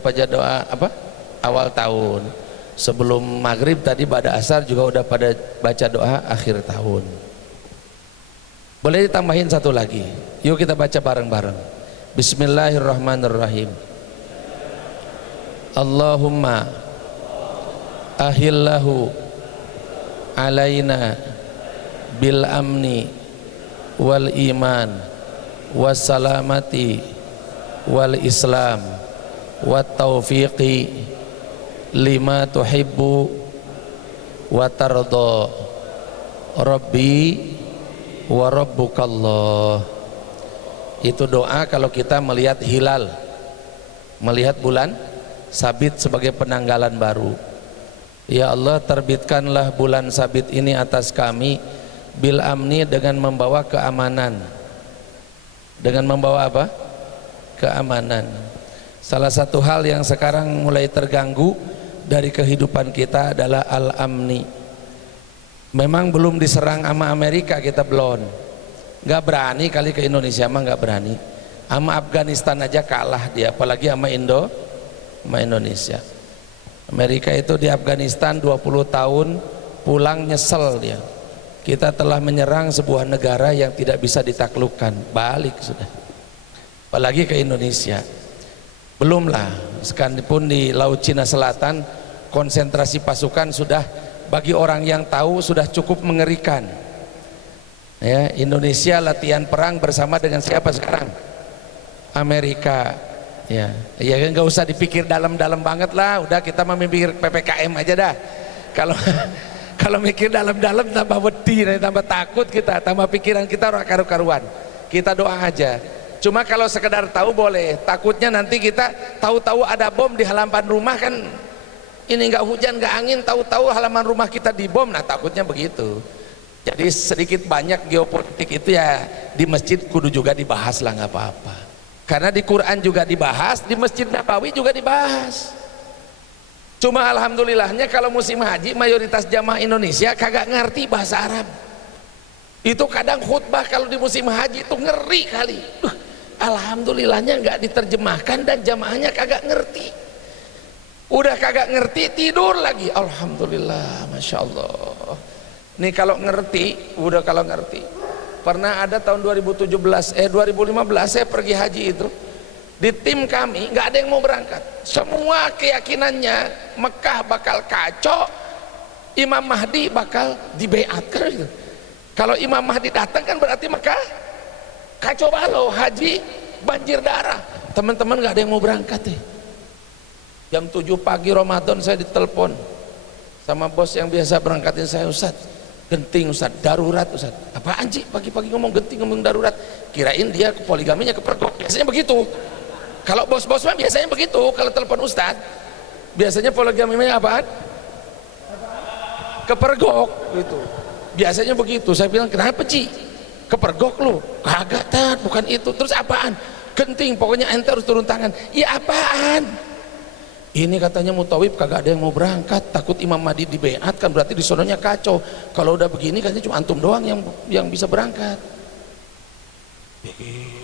baca doa apa awal tahun, sebelum maghrib tadi pada asar juga udah pada baca doa akhir tahun. Boleh ditambahin satu lagi, yuk kita baca bareng-bareng. Bismillahirrahmanirrahim. Allahumma ahillahu alaina bil amni wal iman wassalamati wal islam wat taufiqi lima tuhibbu wa tarda rabbi wa rabbukallah. Itu doa kalau kita melihat hilal, melihat bulan sabit sebagai penanggalan baru. Ya Allah, terbitkanlah bulan sabit ini atas kami bil amni, dengan membawa keamanan. Dengan membawa apa? Keamanan. Salah satu hal yang sekarang mulai terganggu dari kehidupan kita adalah al-amni. Memang belum diserang sama Amerika, kita belum, nggak berani kali ke Indonesia mah, nggak berani. Sama Afghanistan aja kalah dia, apalagi sama Indonesia. Amerika itu di Afghanistan 20 tahun, pulang nyesel dia. Kita telah menyerang sebuah negara yang tidak bisa ditaklukkan, balik sudah. Apalagi ke Indonesia. Belumlah, sekalipun di Laut Cina Selatan konsentrasi pasukan sudah, bagi orang yang tahu, sudah cukup mengerikan. Ya, Indonesia latihan perang bersama dengan siapa sekarang? Amerika. Ya, ya nggak usah dipikir dalam-dalam banget lah. Udah, kita memikir PPKM aja dah. Kalau mikir dalam-dalam tambah wedi, tambah takut kita, tambah pikiran kita karu-karuan. Kita doa aja. Cuma kalau sekedar tahu boleh, takutnya nanti kita tahu-tahu ada bom di halaman rumah, kan ini nggak hujan nggak angin, tahu-tahu halaman rumah kita dibom, nah takutnya begitu. Jadi sedikit banyak geopolitik itu ya di masjid kudu juga dibahas lah, nggak apa-apa. Karena di Quran juga dibahas, di Masjid Nabawi juga dibahas. Cuma alhamdulillahnya kalau musim haji mayoritas jamaah Indonesia kagak ngerti bahasa Arab. Itu kadang khutbah kalau di musim haji itu ngeri kali. Alhamdulillahnya nggak diterjemahkan dan jamaahnya kagak ngerti. Udah kagak ngerti tidur lagi. Alhamdulillah, masya Allah. Nih kalau ngerti, udah kalau ngerti. Pernah ada tahun 2015 saya pergi haji itu. Di tim kami nggak ada yang mau berangkat. Semua keyakinannya Mekah bakal kacau, Imam Mahdi bakal dibeatkan gitu. Kalau Imam Mahdi datang kan berarti Mekah kacau balau, haji banjir darah. Teman-teman nggak ada yang mau berangkat deh. Jam 7 pagi Ramadan saya ditelepon sama bos yang biasa berangkatin saya, Ustaz, genting Ustaz, darurat Ustaz. Apaan sih pagi-pagi ngomong genting, ngomong darurat? Kirain dia poligaminya kepergok. Biasanya begitu. Kalau bos-bos mah biasanya begitu. Kalau telepon Ustaz, biasanya poligaminya apaan? Kepergok gitu. Biasanya begitu. Saya bilang, kenapa Ci? Kepergok lu? Kagak Tat, bukan itu. Terus apaan? Genting, pokoknya ente harus turun tangan. Ya apaan? Ini katanya mutawib kagak ada yang mau berangkat, takut Imam Mahdi dibeat, kan berarti di sononya kacau. Kalau udah begini katanya cuma antum doang yang bisa berangkat.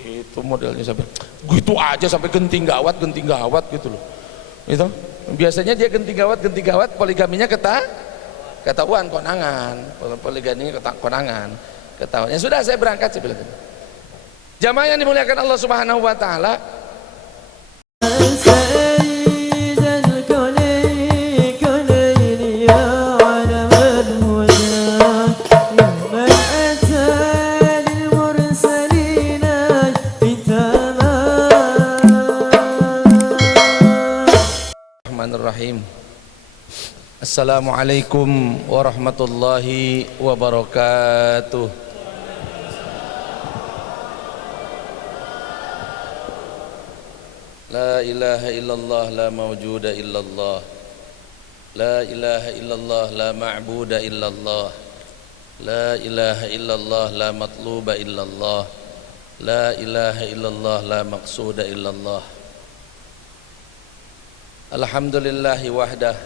Itu modelnya, sampai gitu aja, sampai genting gawat gitu loh. Itu biasanya dia genting gawat, poligaminya ketahuan konangan, poligaminya konangan ketahuan. Ya sudah, saya berangkat, saya bilang. Jamaah yang dimuliakan Allah Subhanahu wa taala, Bismillahirrahmanirrahim. Assalamualaikum warahmatullahi wabarakatuh. La ilaha illallah la mawjuda illallah. La ilaha illallah la ma'buda illallah. La ilaha illallah la matluba illallah. La ilaha illallah la maqsuda illallah. Alhamdulillahi wahdah.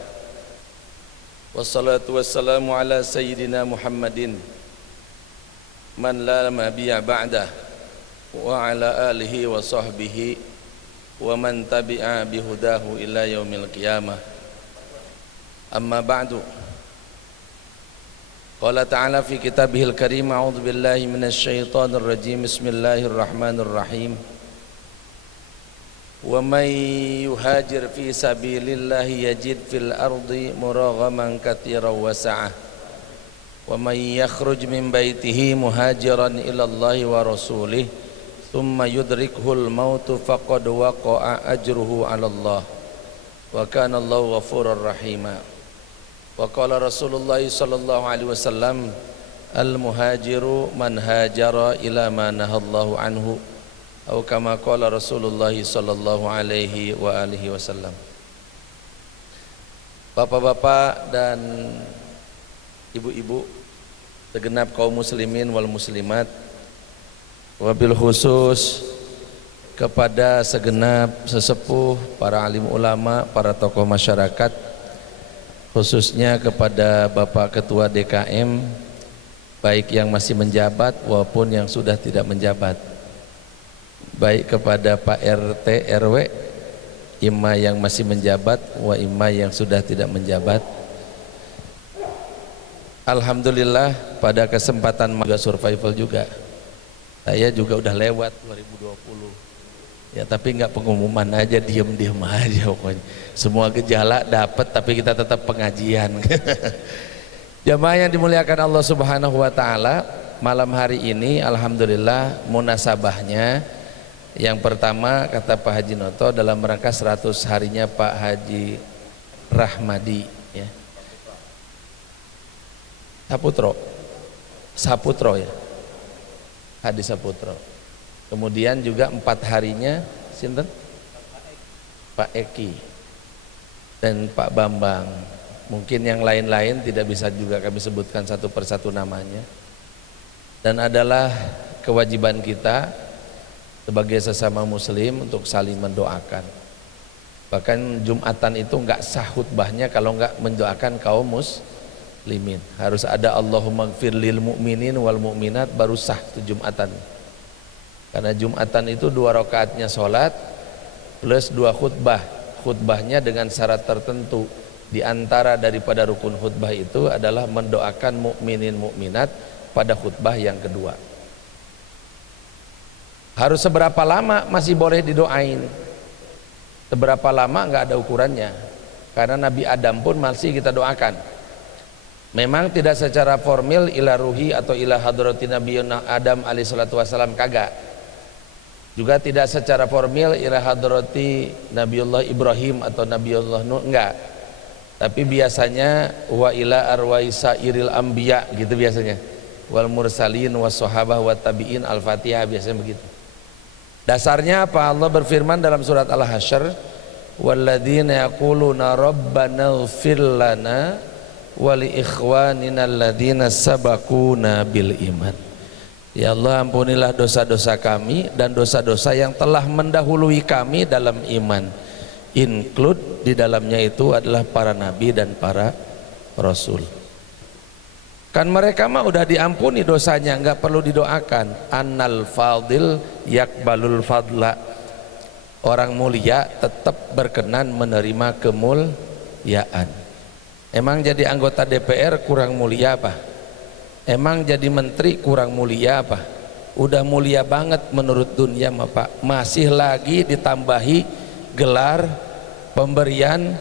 Wassalatu wassalamu ala sayyidina Muhammadin man la nabiya ba'dah wa ala alihi wa sahbihi wa man tabi'a bihudahu ila yaumil qiyamah. Amma ba'du. Qala ta'ala fi kitabihil karim, a'udzu billahi minasy syaithanir rajim. Bismillahirrahmanirrahim. Wa may yuhajir fi sabilillahi yajid fil ardi muraghaman katsiran wa sa'ah. Wa may yakhruj min baitihi muhajiran ila Allahi wa rasulih thumma yudrikuhul mautu faqad waqa'a ajruhu 'ala Allah wa kana Allahu ghafurur rahima. Wa qala Rasulullah sallallahu alaihi wasallam, al muhajiru man hajara ila ma nahallahu anhu, atau kama qala Rasulullah sallallahu alaihi wa alihi wasallam. Bapak-bapak dan ibu-ibu, segenap kaum muslimin wal muslimat, wabil khusus kepada segenap sesepuh, para alim ulama, para tokoh masyarakat, khususnya kepada Bapak Ketua DKM, baik yang masih menjabat maupun yang sudah tidak menjabat, baik kepada Pak RT RW, imma yang masih menjabat wa imma yang sudah tidak menjabat. Alhamdulillah pada kesempatan juga survival juga. Saya juga udah lewat 2020 ya, tapi nggak pengumuman aja, diem-diem aja pokoknya. Semua gejala dapat tapi kita tetap pengajian. Jamaah yang dimuliakan Allah Subhanahu wa taala, malam hari ini alhamdulillah munasabahnya yang pertama kata Pak Haji Noto dalam rangka 100 harinya Pak Haji Rahmadi ya. Saputro ya, Hadi Saputro. Kemudian juga 4 harinya sinten? Pak Eki dan Pak Bambang. Mungkin yang lain-lain tidak bisa juga kami sebutkan satu persatu namanya. Dan adalah kewajiban kita sebagai sesama muslim untuk saling mendoakan. Bahkan Jumatan itu enggak sah khutbahnya kalau enggak mendoakan kaum muslimin. Harus ada Allahumma gfir lil mu'minin wal mu'minat, baru sah itu Jumatan. Karena Jumatan itu 2 rakaatnya sholat plus 2 khutbah. Khutbahnya dengan syarat tertentu. Di antara daripada rukun khutbah itu adalah mendoakan mukminin mukminat pada khutbah yang kedua. Harus seberapa lama masih boleh didoain? Seberapa lama nggak ada ukurannya. Karena Nabi Adam pun masih kita doakan. Memang tidak secara formil ila ruhi atau ila hadrati Nabiyuna Adam alaihi salatu wasalam, kagak. Juga tidak secara formil ila hadrati Nabiullah Ibrahim atau Nabiullah Nuh, enggak. Tapi biasanya wa ila arwaisa iril anbiya gitu biasanya. Wal mursalin was sahabah wat tabiin, Al-Fatihah biasanya begitu. Dasarnya apa? Allah berfirman dalam surat Al-Hasyr, walladzina yaquluna rabbana ighfir lana wa li ikhwanina alladzina sabaquna bil iman. Ya Allah, ampunilah dosa-dosa kami dan dosa-dosa yang telah mendahului kami dalam iman. Include di dalamnya itu adalah para nabi dan para rasul. Kan mereka mah udah diampuni dosanya, nggak perlu didoakan. Annal fadil yakbalul fadla. Orang mulia tetap berkenan menerima kemuliaan. Emang jadi anggota DPR kurang mulia apa? Emang jadi menteri kurang mulia apa? Udah mulia banget menurut dunia mah Pak. Masih lagi ditambahi gelar pemberian,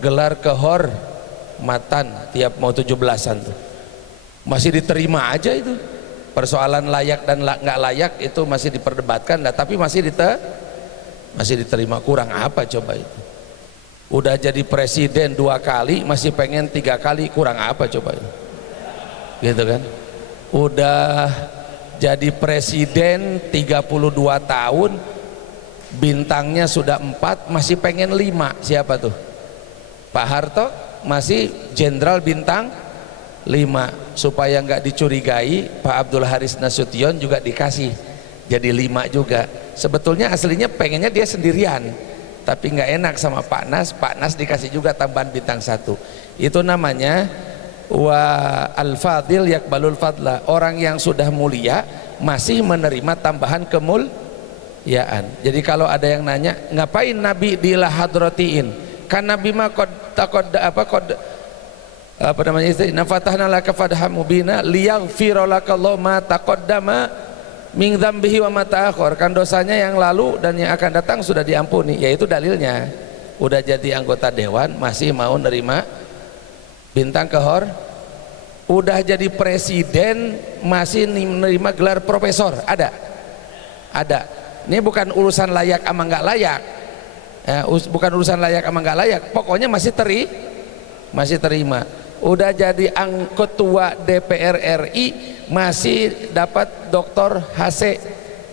gelar kehormatan tiap mau 17-an tuh. Masih diterima aja itu. Persoalan layak dan nggak layak itu masih diperdebatkan, nah, tapi masih diterima. Kurang apa coba itu? Udah jadi presiden 2 kali masih pengen 3 kali, kurang apa coba itu? Gitu kan? Udah jadi presiden 32 tahun, bintangnya sudah 4, masih pengen 5. Siapa tuh? Pak Harto masih jenderal bintang 5. Supaya nggak dicurigai, Pak Abdul Haris Nasution juga dikasih jadi 5 juga. Sebetulnya aslinya pengennya dia sendirian, tapi nggak enak sama Pak Nas dikasih juga tambahan bintang 1. Itu namanya wa al-fadil yakbalul fadla. Orang yang sudah mulia masih menerima tambahan yaan. Jadi kalau ada yang nanya ngapain Nabi di hadratiin, kan Nabi mah apa namanya itu, nafatahna laka fadham mubina liyaghfira lakallahu ma taqaddama min dzambihi wa ma ta'akhkhar, kan dosanya yang lalu dan yang akan datang sudah diampuni. Yaitu dalilnya udah jadi anggota dewan masih mau nerima bintang udah jadi presiden masih menerima gelar profesor. Ada ini bukan urusan layak ama nggak layak ya, bukan urusan layak ama nggak layak, pokoknya masih terima. Udah jadi ketua DPR RI masih dapat doktor HC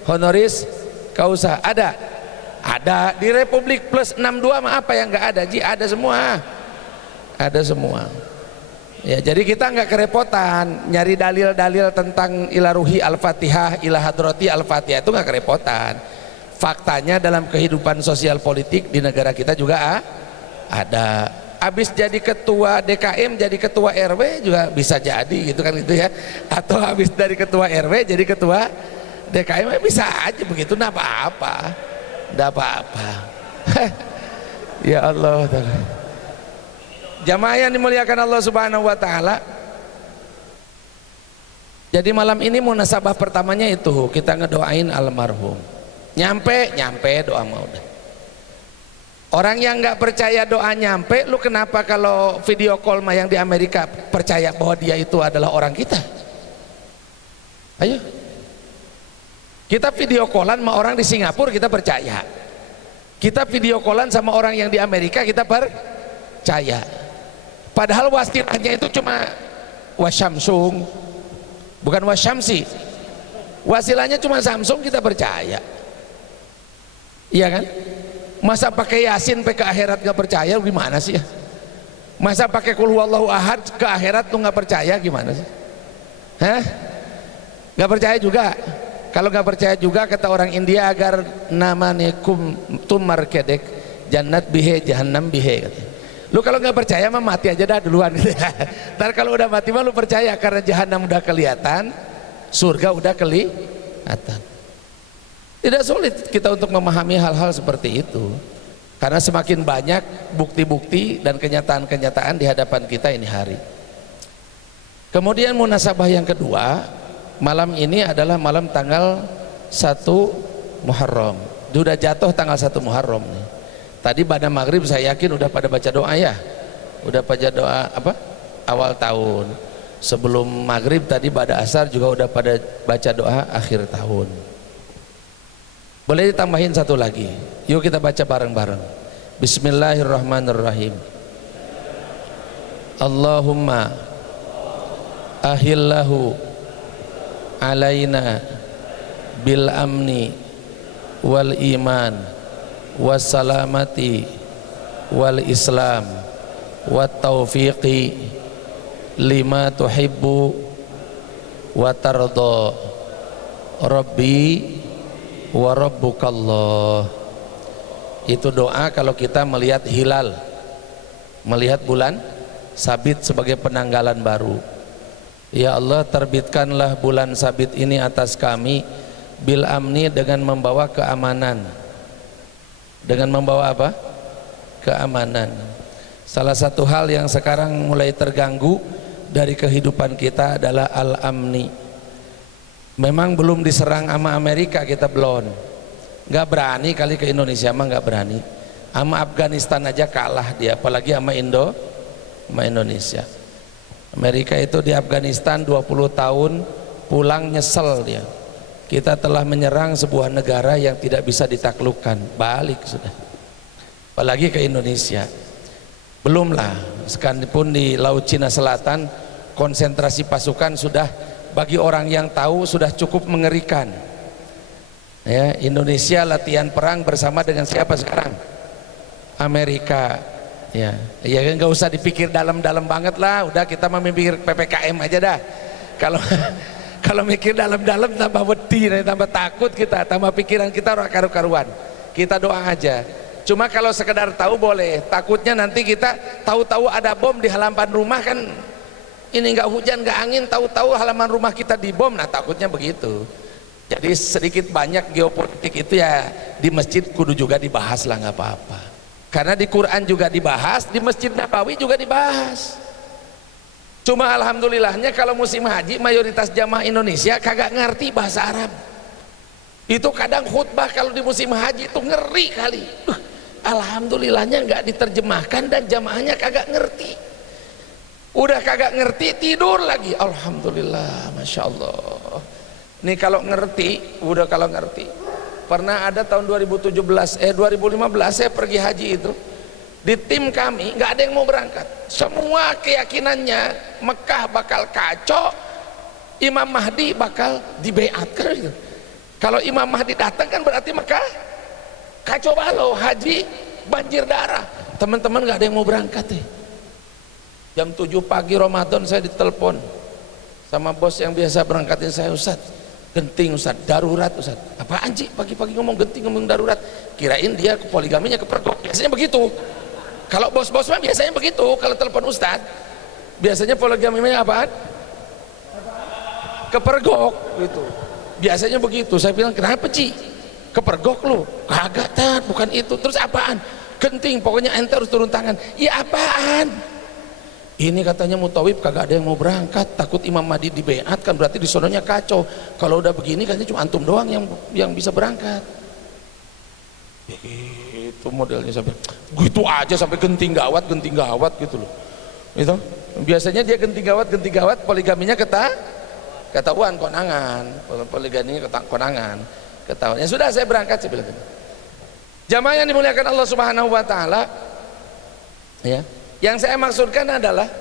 honoris causa. Ada di Republik Plus 62 mah apa yang nggak ada Ji, ada semua ya. Jadi kita nggak kerepotan nyari dalil-dalil tentang ilaruhi al-fatihah, ila hadrati al-fatihah, itu nggak kerepotan. Faktanya dalam kehidupan sosial politik di negara kita juga ada. Habis jadi ketua DKM jadi ketua RW juga bisa jadi gitu kan, gitu ya. Atau habis dari ketua RW jadi ketua DKM bisa aja begitu, enggak apa-apa. Ya Allah. Jamaah yang dimuliakan Allah Subhanahu wa taala. Jadi malam ini munasabah pertamanya itu kita ngedoain almarhum. Nyampe doa mau udah. Orang yang nggak percaya doa nyampe, lu kenapa kalau video call mah yang di Amerika percaya bahwa dia itu adalah orang kita? Ayo, kita video callan sama orang di Singapura kita percaya, kita video callan sama orang yang di Amerika kita percaya. Padahal wasilahnya itu cuma wasamsung, bukan wasyamsi. Wasilahnya cuma Samsung, kita percaya. Iya kan? Masa pakai Yasin ke akhirat gak percaya, gimana sih ya? Masa pakai Qul huwallahu ahad ke akhirat tuh gak percaya, gimana sih? Hah? Gak percaya juga? Kalau gak percaya juga kata orang India, agar namanikum tumar kedek jannat bihe jahannam bihe. Lu kalau gak percaya mah mati aja dah duluan. Ntar kalau udah mati mah lu percaya, karena jahanam udah kelihatan, surga udah kelihatan. Tidak sulit kita untuk memahami hal-hal seperti itu, karena semakin banyak bukti-bukti dan kenyataan-kenyataan di hadapan kita ini hari. Kemudian munasabah yang kedua, malam ini adalah malam tanggal 1 Muharram. Sudah jatuh tanggal 1 Muharram nih. Tadi pada maghrib saya yakin udah pada baca doa ya. Udah baca doa apa? Awal tahun. Sebelum maghrib tadi pada asar juga udah pada baca doa akhir tahun. Boleh ditambahin satu lagi? Yuk kita baca bareng-bareng. Bismillahirrahmanirrahim. Allahumma ahillahu alaina bil amni wal iman wassalamati wal islam wat taufiqi lima tuhibbu wa tarda rabbi wa rabbukallah. Itu doa kalau kita melihat hilal, melihat bulan sabit sebagai penanggalan baru. Ya Allah, terbitkanlah bulan sabit ini atas kami bil amni, dengan membawa keamanan. Dengan membawa apa? Keamanan. Salah satu hal yang sekarang mulai terganggu dari kehidupan kita adalah al-amni. Memang belum diserang sama Amerika, kita belum, nggak berani kali ke Indonesia mah, nggak berani. Sama Afghanistan aja kalah dia, apalagi sama Indonesia. Amerika itu di Afghanistan 20 tahun pulang nyesel dia. Kita telah menyerang sebuah negara yang tidak bisa ditaklukkan, balik sudah. Apalagi ke Indonesia. Belumlah, sekalipun di Laut Cina Selatan konsentrasi pasukan sudah, bagi orang yang tahu sudah cukup mengerikan. Ya, Indonesia latihan perang bersama dengan siapa sekarang? Amerika. Ya, ya nggak usah dipikir dalam-dalam banget lah. Udah kita memikir PPKM aja dah. Kalau mikir dalam-dalam tambah wedi, tambah takut kita, tambah pikiran kita karu-karuan. Kita doa aja. Cuma kalau sekedar tahu boleh. Takutnya nanti kita tahu-tahu ada bom di halaman rumah kan. Ini nggak hujan nggak angin, tahu-tahu halaman rumah kita dibom, nah takutnya begitu. Jadi sedikit banyak geopolitik itu ya di masjid kudu juga dibahas lah, nggak apa-apa. Karena di Quran juga dibahas, di Masjid Nabawi juga dibahas. Cuma alhamdulillahnya kalau musim haji mayoritas jamaah Indonesia kagak ngerti bahasa Arab. Itu kadang khutbah kalau di musim haji itu ngeri kali. Alhamdulillahnya nggak diterjemahkan dan jamaahnya kagak ngerti. Udah kagak ngerti tidur lagi. Alhamdulillah, masya Allah. Nih kalau ngerti, udah kalau ngerti. Pernah ada tahun 2015 saya pergi haji itu. Di tim kami nggak ada yang mau berangkat. Semua keyakinannya Mekah bakal kacau, Imam Mahdi bakal dibeatkan gitu. Kalau Imam Mahdi datang kan berarti Mekah kacau balau, haji banjir darah. Teman-teman nggak ada yang mau berangkat deh. Jam 7 pagi Ramadan saya ditelepon sama bos yang biasa berangkatin saya, Ustaz, genting Ustaz, darurat Ustaz. Apaan sih pagi-pagi ngomong genting, ngomong darurat? Kirain dia poligaminya kepergok. Biasanya begitu. Kalau bos-bos mah biasanya begitu. Kalau telepon Ustaz, biasanya poligaminya apaan? Kepergok gitu. Biasanya begitu. Saya bilang, kenapa Ci? Kepergok lu? Kagak Tat, bukan itu. Terus apaan? Genting, pokoknya ente harus turun tangan. Ya apaan? Ini katanya mutawib kagak ada yang mau berangkat, takut Imam Mahdi dibeat kan, berarti di sononya kacau. Kalau udah begini kan cuma antum doang yang bisa berangkat. Itu modelnya sampai gitu aja, sampai genting gawat gitu loh. Itu biasanya dia genting gawat poligaminya ketahuan konangan, poligaminya konangan ketahuan. Ya sudah, saya berangkat, saya bilang. Jamaah yang dimuliakan Allah Subhanahu wa taala, ya. Yang saya maksudkan adalah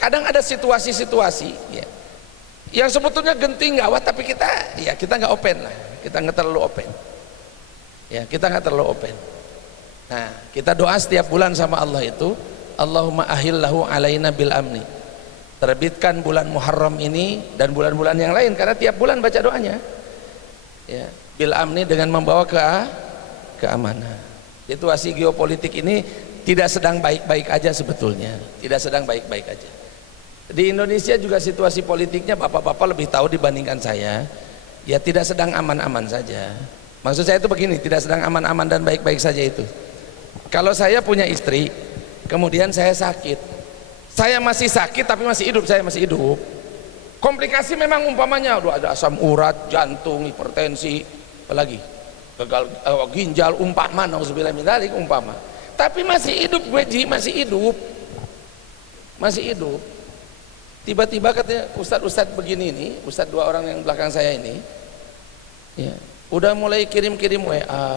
kadang ada situasi-situasi ya, yang sebetulnya genting gawat, tapi kita nggak open lah, kita nggak terlalu open ya, kita nggak terlalu open. Nah, kita doa setiap bulan sama Allah itu, Allahumma ahillahu alaina bil amni, terbitkan bulan Muharram ini dan bulan-bulan yang lain, karena tiap bulan baca doanya ya, bil amni, dengan membawa keamanan. Situasi geopolitik ini tidak sedang baik-baik aja sebetulnya, tidak sedang baik-baik aja. Di Indonesia juga situasi politiknya bapak-bapak lebih tahu dibandingkan saya. Ya tidak sedang aman-aman saja. Maksud saya itu begini, tidak sedang aman-aman dan baik-baik saja itu. Kalau saya punya istri, kemudian saya sakit, saya masih sakit tapi masih hidup, saya masih hidup. Komplikasi memang umpamanya, ada asam urat, jantung, hipertensi, apalagi gagal ginjal, umpama, nauzubillah min dzalik, umpama. Tapi masih hidup gue Ji, masih hidup. Tiba-tiba katanya Ustadz begini nih, Ustadz dua orang yang belakang saya ini ya, udah mulai kirim-kirim WA.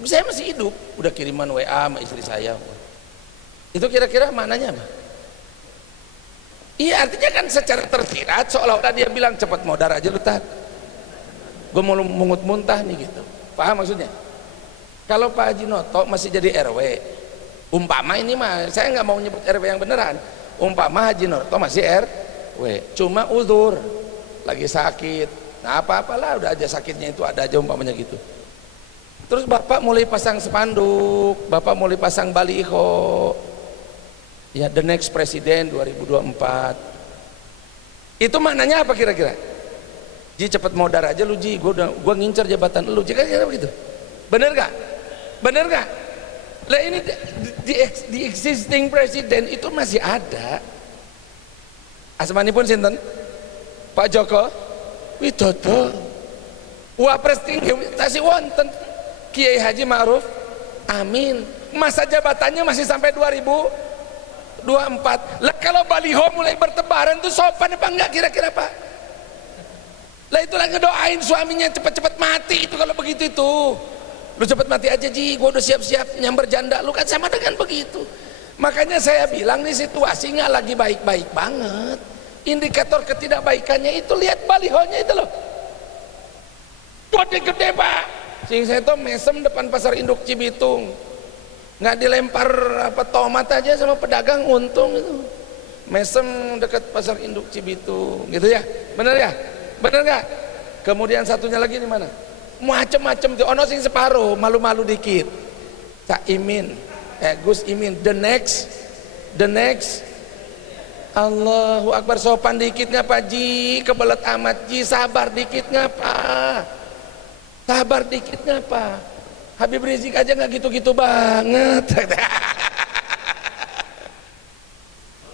Saya masih hidup, udah kiriman WA sama istri saya. Itu kira-kira maknanya apa? Iya, artinya kan secara tersirat seolah-olah dia bilang cepat modar aja lu Tat, gue mau mungut muntah nih gitu. Paham maksudnya? Kalau Pak Haji Noto masih jadi RW, umpama ini mah saya nggak mau nyebut RW yang beneran, umpama Haji Noto masih RW, cuma uzur lagi sakit, nah apa-apalah, udah aja sakitnya itu ada aja umpamanya gitu. Terus Bapak mulai pasang spanduk, Bapak mulai pasang baliho ya, the next presiden 2024. Itu maknanya apa kira-kira? Ji cepet modar aja lu Ji, gua ngincer jabatan lu, kira-kira begitu. Bener gak? Bener gak? Lah ini di existing presiden itu masih ada. Asmanipun sinten? Pak Joko Widodo. Wapres tinggi tasih wonten Kiai Haji Ma'ruf Amin. Masa jabatannya masih sampai 2024. Lah kalau baliho mulai bertebaran tuh sopan apa enggak kira-kira Pak? Lah itulah ngedoain suaminya cepat-cepat mati itu kalau begitu itu. Lu cepet mati aja Ji, gua udah siap-siap nyamber janda lu, kan sama dengan begitu. Makanya saya bilang nih situasi nggak lagi baik-baik banget. Indikator ketidakbaikannya itu lihat balihonya itu loh, gede-gede Pak. Sing saya tuh mesem depan pasar induk Cibitung, nggak dilempar tomat aja sama pedagang, untung itu. Mesem dekat pasar induk Cibitung, gitu ya, bener ya, bener nggak? Kemudian satunya lagi di mana? Macem-macem tuh, ono sing separuh, malu-malu dikit. Cak Imin, Gus Imin, the next Allahu Akbar, sopan dikit ngapa Ji, kebelet amat Ji, sabar dikit ngapa, sabar dikit ngapa. Habib Rizik aja nggak gitu-gitu banget.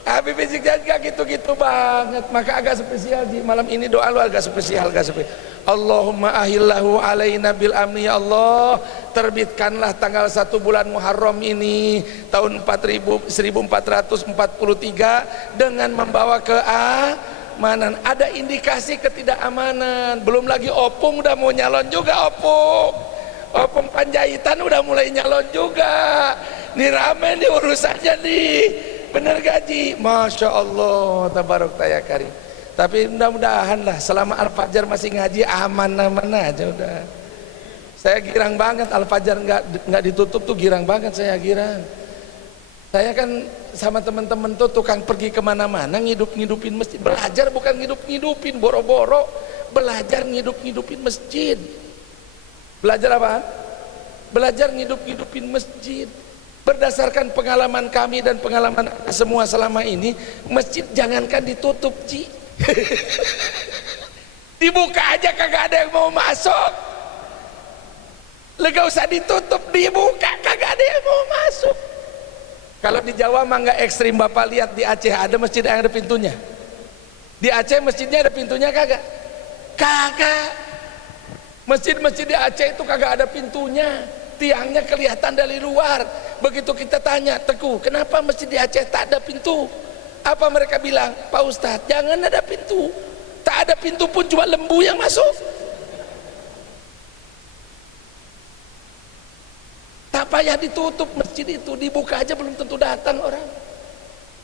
Habib Rizik aja nggak gitu-gitu banget, maka agak spesial Ji. Malam ini doa lu agak spesial, agak spesial. Allahumma ahillahu alaina bil amni, ya Allah, terbitkanlah tanggal 1 bulan Muharram ini tahun 1443 dengan membawa keamanan. Ada indikasi ketidakamanan. Belum lagi opung udah mau nyalon juga, opung Panjaitan udah mulai nyalon juga. Nih rame nih urusannya nih, bener gaji, Masya Allah, tabarok ya karim. Tapi mudah-mudahan lah selama Al-Fajar masih ngaji aman-aman aja udah. Saya girang banget Al-Fajar nggak ditutup tuh, girang banget saya, girang. Saya kan sama teman-teman tuh tukang pergi kemana-mana ngidup-ngidupin masjid, belajar bukan ngidup-ngidupin boro-boro, belajar ngidup-ngidupin masjid. Belajar apa? Belajar ngidup-ngidupin masjid. Berdasarkan pengalaman kami dan pengalaman semua selama ini, masjid jangankan ditutup Ci, dibuka aja kagak ada yang mau masuk. Lega usah ditutup, dibuka kagak ada yang mau masuk. Kalau di Jawa mah nggak ekstrim, Bapak lihat di Aceh ada masjid yang ada pintunya. Di Aceh masjidnya ada pintunya kagak? Kagak. Masjid-masjid di Aceh itu kagak ada pintunya, tiangnya kelihatan dari luar. Begitu kita tanya, Teguh, kenapa masjid di Aceh tak ada pintu? Apa mereka bilang? Pak Ustadz, jangan ada pintu. Tak ada pintu pun cuma lembu yang masuk. Tak payah ditutup masjid itu, dibuka aja belum tentu datang orang.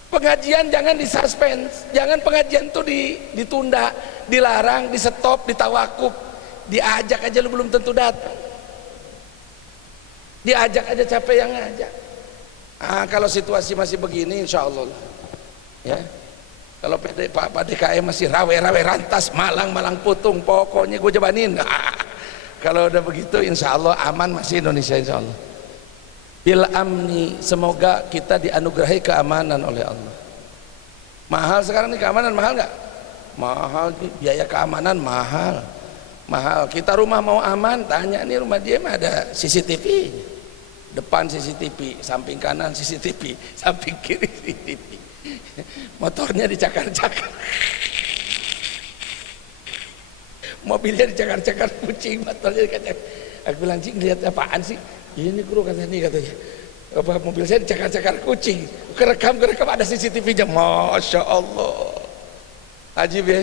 Pengajian jangan disuspend, jangan pengajian itu ditunda, dilarang, di stop, ditawakuf. Diajak aja lu belum tentu datang. Diajak aja capek yang ngajak. Kalau situasi masih begini, insya Allah ya. Kalau Pak DKM masih rawe-rawe rantas, malang putung, pokoknya gue jabanin. Kalau udah begitu, insya Allah aman masih Indonesia, insya Allah. Bil amni, semoga kita dianugerahi keamanan oleh Allah. Mahal sekarang nih keamanan, mahal nggak? Mahal, biaya keamanan mahal. Kita rumah mau aman, tanya nih rumah dia mah ada CCTV, depan CCTV, samping kanan CCTV, samping kiri CCTV, motornya dicakar-cakar, mobilnya dicakar-cakar kucing, motornya dicakar. Aku bilang, cing lihat apaan sih? Ini kru katanya, apa mobil saya dicakar-cakar kucing, kerekam ada CCTV-nya, Masya Allah, ajib ya.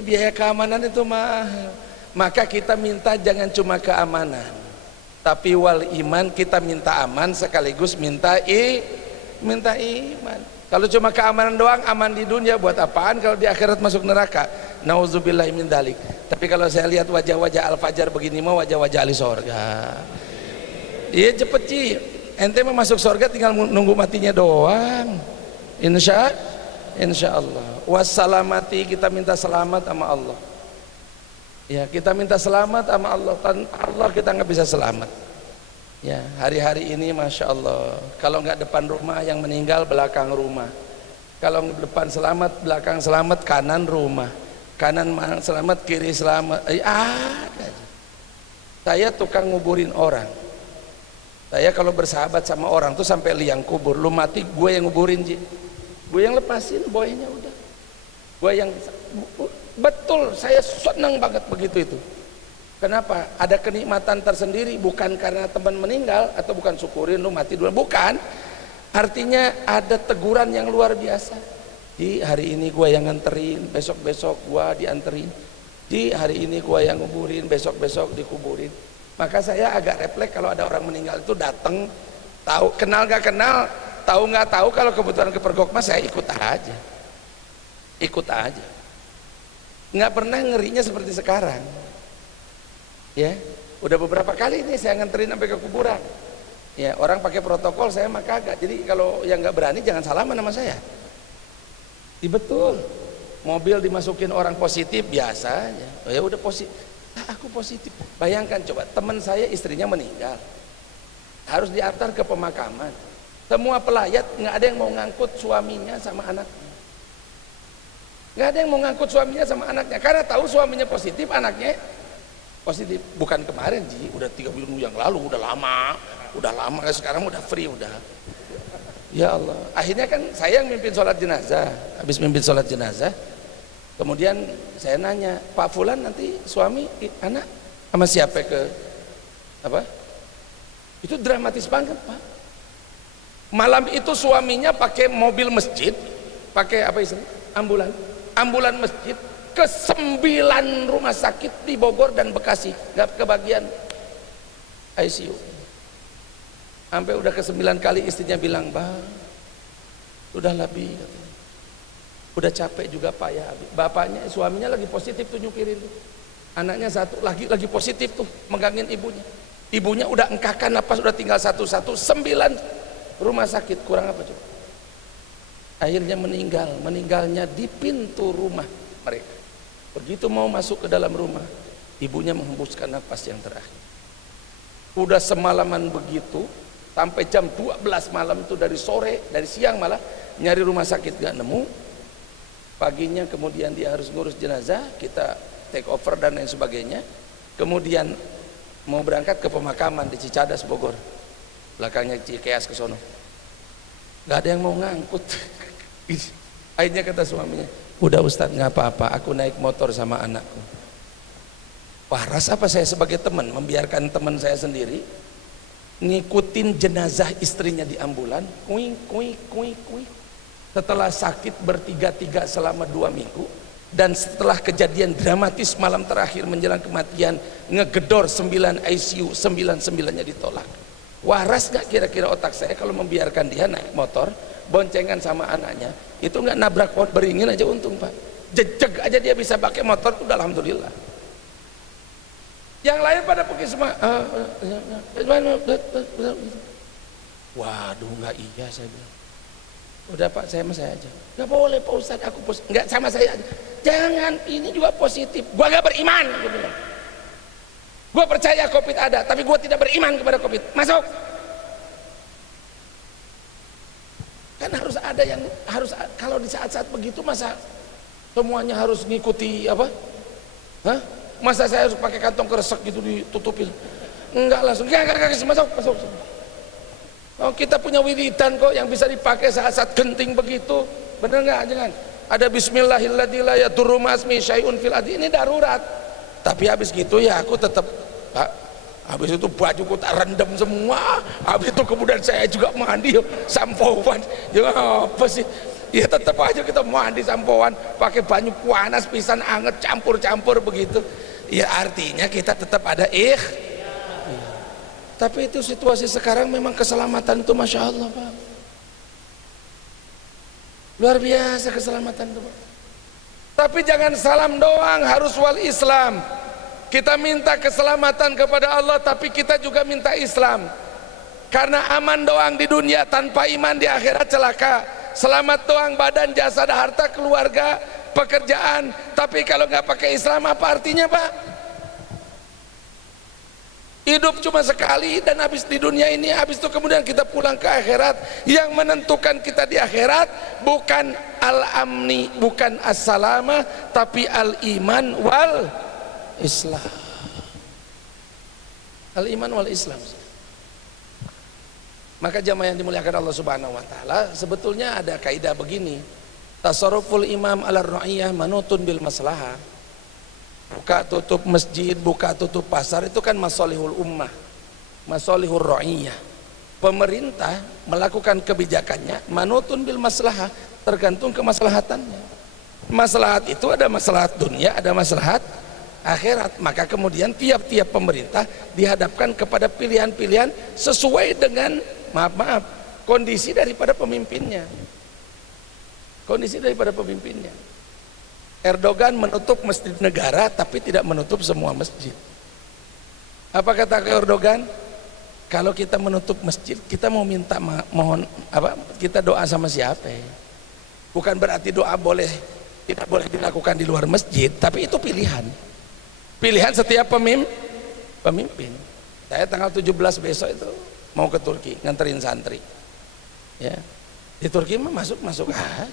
Biaya keamanan itu mahal. Maka kita minta jangan cuma keamanan, tapi wal iman, kita minta aman sekaligus minta iman. Kalau cuma keamanan doang, aman di dunia, buat apaan kalau di akhirat masuk neraka? Nauzubillahi min dzalik. Tapi kalau saya lihat wajah-wajah Al-Fajar begini mah wajah-wajah ahli sorga. Iya cepet Ci, ente mah masuk sorga tinggal nunggu matinya doang. Insya Allah. Wassalamati, kita minta selamat sama Allah. Ya, kita minta selamat sama Allah. Tanpa Allah kita nggak bisa selamat. Ya, hari-hari ini Masya Allah, kalau nggak depan rumah yang meninggal belakang rumah. Kalau depan selamat, belakang selamat, kanan rumah. Kanan selamat, kiri selamat. Ada. Saya tukang nguburin orang. Saya kalau bersahabat sama orang tuh sampai liang kubur. Lu mati, gue yang nguburin Ji. Gue yang lepasin boynya udah. Gue yang betul, saya senang banget begitu itu. Kenapa? Ada kenikmatan tersendiri, bukan karena teman meninggal atau bukan syukurin lu mati dulu, bukan. Artinya ada teguran yang luar biasa. Di hari ini gue yang nganterin, besok-besok gue dianterin. Di hari ini gue yang nguburin, besok-besok dikuburin. Maka saya agak refleks kalau ada orang meninggal itu datang, tahu kenal gak kenal, tahu nggak tahu, kalau kebetulan kepergok mas saya ikut aja, nggak pernah ngerinya seperti sekarang. Ya, udah beberapa kali nih saya nganterin sampai ke kuburan. Ya, orang pakai protokol, saya mah kagak. Jadi kalau yang nggak berani jangan salaman sama saya. Betul, mobil dimasukin orang positif biasa aja. Oh ya udah positif, aku positif. Bayangkan coba, teman saya istrinya meninggal, harus diantar ke pemakaman. Semua pelayat nggak ada yang mau ngangkut suaminya sama anaknya. Nggak ada yang mau ngangkut suaminya sama anaknya karena tahu suaminya positif, anaknya positif. Bukan kemarin Ji, udah 3 minggu yang lalu, udah lama sekarang udah free udah. Ya Allah, akhirnya kan saya yang mimpin sholat jenazah. Habis mimpin sholat jenazah, kemudian saya nanya, Pak Fulan nanti suami anak sama siapa ke apa? Itu dramatis banget Pak. Malam itu suaminya pakai mobil masjid, pakai apa istilahnya? Ambulan masjid ke 9 rumah sakit di Bogor dan Bekasi, nggak kebagian ICU. Sampai udah ke 9 kali istrinya bilang, Bang, sudah lebih, udah capek juga Pak ya. Bapaknya, suaminya lagi positif tuh nyupirin tuh. Anaknya satu lagi positif tuh megangin ibunya. Ibunya udah engkakan napas, udah tinggal satu-satu, 9 rumah sakit, kurang apa coba. Akhirnya meninggalnya di pintu rumah mereka. Begitu mau masuk ke dalam rumah, ibunya menghembuskan napas yang terakhir. Udah semalaman begitu, sampai jam 12 malam itu, dari siang malah nyari rumah sakit gak nemu. Paginya kemudian dia harus ngurus jenazah, kita take over dan lain sebagainya. Kemudian mau berangkat ke pemakaman di Cicadas Bogor, belakangnya Cikeas ke sono, gak ada yang mau ngangkut. Akhirnya kata suaminya, udah Ustadz nggak apa-apa, aku naik motor sama anakku. Waras apa saya sebagai teman membiarkan teman saya sendiri ngikutin jenazah istrinya di ambulan, kuing. Setelah sakit bertiga-tiga selama 2 minggu, dan setelah kejadian dramatis malam terakhir menjelang kematian, ngegedor 9 ICU, 9-9-nya ditolak. Waras nggak kira-kira otak saya kalau membiarkan dia naik motor boncengan sama anaknya, itu nggak nabrak pohon beringin aja untung Pak, jejeg aja dia bisa pakai motor, udah alhamdulillah. Yang lain pada pergi semua, waduh nggak iya, saya bilang, udah Pak saya aja, nggak boleh Pak Ustadz, aku nggak sama saya aja, jangan, ini juga positif, gua nggak beriman, gua bilang, gua percaya COVID ada, tapi gua tidak beriman kepada COVID, masuk. Kan harus ada yang harus, kalau di saat-saat begitu masa semuanya harus ngikuti apa? Hah? Masa saya harus pakai kantong kresek gitu ditutupin? Enggak, langsung enggak, masuk. Oh, kita punya wiridan kok yang bisa dipakai saat-saat genting begitu. Bener enggak? Jangan. Ada bismillahirrahmanirrahim la yadurru ma'asmi syai'un fil ardi, ini darurat. Tapi habis gitu ya aku tetap, Pak, habis itu bajuku tak rendam semua, habis itu kemudian saya juga mandi sampoan, ya apa sih, ya tetap aja kita mandi sampoan pakai banyu panas pisan anget campur begitu, ya artinya kita tetap ada tapi itu situasi sekarang memang keselamatan itu Masya Allah Pak, luar biasa keselamatan itu Pak. Tapi jangan salam doang, harus wal Islam. Kita minta keselamatan kepada Allah, tapi kita juga minta Islam. Karena aman doang di dunia, tanpa iman di akhirat celaka. Selamat doang badan, jasad, harta, keluarga, pekerjaan. Tapi kalau nggak pakai Islam, apa artinya Pak? Hidup cuma sekali dan habis di dunia ini, habis itu kemudian kita pulang ke akhirat. Yang menentukan kita di akhirat bukan al-amni, bukan as-salama, tapi al-iman wal Islam. Al-iman wal Islam. Maka jamaah yang dimuliakan Allah Subhanahu wa taala, sebetulnya ada kaidah begini. Tasarruful imam ala ra'iyah manutun bil maslahah. Buka tutup masjid, buka tutup pasar itu kan masalihul ummah, masalihur ra'iyah. Pemerintah melakukan kebijakannya manutun bil maslahah, tergantung kemaslahatannya. Maslahat itu ada maslahat dunia, ada maslahat akhirat. Maka kemudian tiap-tiap pemerintah dihadapkan kepada pilihan-pilihan sesuai dengan maaf kondisi daripada pemimpinnya. Erdogan menutup masjid negara tapi tidak menutup semua masjid. Apa kata Erdogan? Kalau kita menutup masjid, kita mau minta mohon apa? Kita doa sama siapa? Bukan berarti doa tidak boleh dilakukan di luar masjid, tapi itu pilihan. Pilihan setiap pemimpin. Saya tanggal 17 besok itu mau ke Turki nganterin santri. Ya, di Turki mah masuk aja.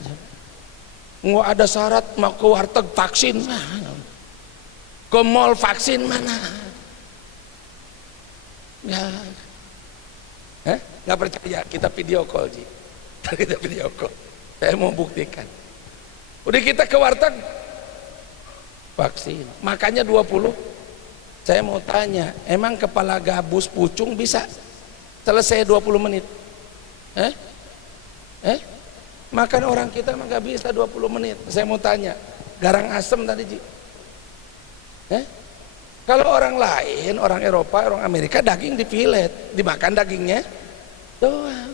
Nggak ada syarat mau ke warteg vaksin, ke mall vaksin mana? Nggak percaya, kita video call Ji. Kita video call. Saya mau buktikan. Udah kita ke warteg vaksin, makanya 20. Saya mau tanya, emang kepala gabus pucung bisa selesai 20 menit? Makan orang kita mah nggak bisa 20 menit. Saya mau tanya, garang asem tadi Ji. Kalau orang lain, orang Eropa, orang Amerika daging difilet, dimakan dagingnya doang.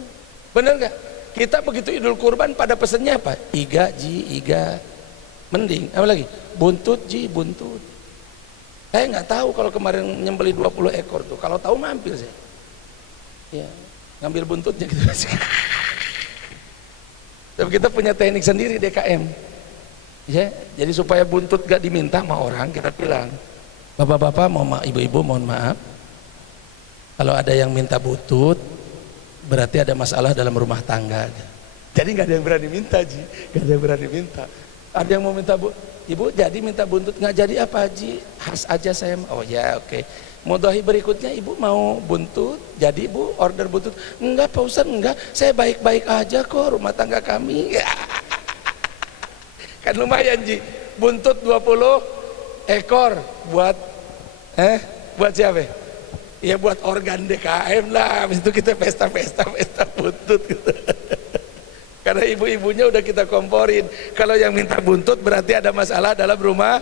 Bener nggak? Kita begitu Idul Kurban pada pesennya apa? Iga Ji, iga. Mending, apa lagi? Buntut Ji, buntut. Saya nggak tahu kalau kemarin nyembeli 20 ekor tuh. Kalau tahu mampir saya. Ya, ngambil buntutnya gitu. Tapi kita punya teknik sendiri DKM. Ya, jadi supaya buntut gak diminta sama orang, kita bilang, bapak-bapak, ibu-ibu mohon maaf, kalau ada yang minta buntut, berarti ada masalah dalam rumah tangga. Jadi nggak ada yang berani minta Ji, nggak ada yang berani minta. Ada yang mau minta ibu jadi minta buntut, nggak jadi apa Ji, khas aja saya. Oh ya oke. Mau dohi berikutnya ibu mau buntut, jadi ibu order buntut. Enggak Pak Ustadz, enggak, saya baik-baik aja kok rumah tangga kami. Kan lumayan Ji, buntut 20 ekor buat buat siapa? Ya buat organ DKM lah. Habis itu kita pesta buntut gitu. Karena ibu-ibunya udah kita komporin, kalau yang minta buntut berarti ada masalah dalam rumah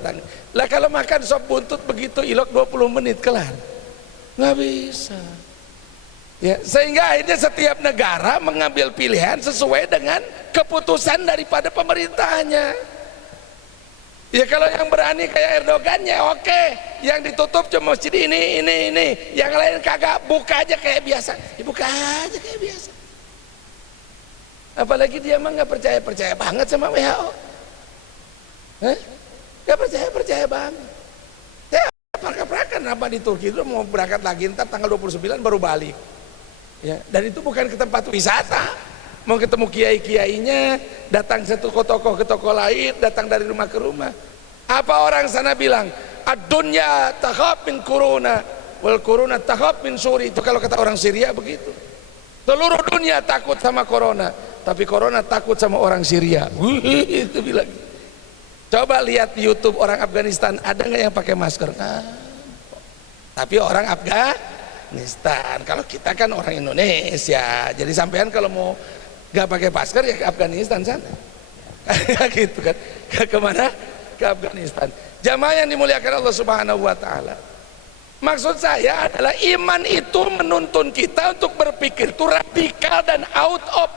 tangga. Lah kalau makan sop buntut begitu ilok 20 menit kelar, nggak bisa. Ya, sehingga akhirnya setiap negara mengambil pilihan sesuai dengan keputusan daripada pemerintahnya. Ya kalau yang berani kayak Erdogan ya oke, yang ditutup cuma masjid ini, yang lain kagak, buka aja kayak biasa. Ya, buka aja kayak biasa. Apalagi dia mah nggak percaya banget sama WHO. Nggak percaya banget. Saya prak-prakan apa di Turki itu mau berangkat lagi ntar tanggal 29 baru balik. Ya, dan itu bukan ke tempat wisata. Mau ketemu kiai-kiainya, datang satu tokoh ke tokoh lain, datang dari rumah ke rumah. Apa orang sana bilang? Ad-dunya takhaf min corona, wal corona takhaf min suri. Itu kalau kata orang Syria begitu. Seluruh dunia takut sama corona, tapi corona takut sama orang Syria. Itu bilang. Coba lihat di YouTube orang Afghanistan, ada nggak yang pakai masker? Nah, tapi orang Afghanistan. Kalau kita kan orang Indonesia, jadi sampean kalau mau nggak pakai masker ya ke Afghanistan sana. Gitu kan? Kemana? Ke Afghanistan. Jamaah yang dimuliakan Allah Subhanahu Wa Taala. Maksud saya adalah iman itu menuntun kita untuk berpikir itu radikal dan out of